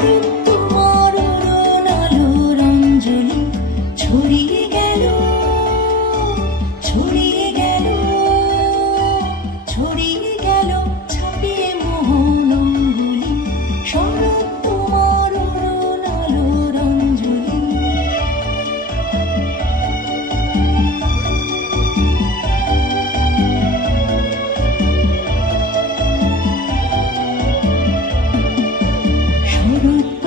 শরৎ তোমার অরুণ আলোর অঞ্জলি ছড়িয়ে গেল, ছড়িয়ে গেল, ছড়িয়ে গেল ছাপিয়ে মোহন অঙ্গুলি। শরৎ তোমার অরুণ আলোর অঞ্জলি। শরৎ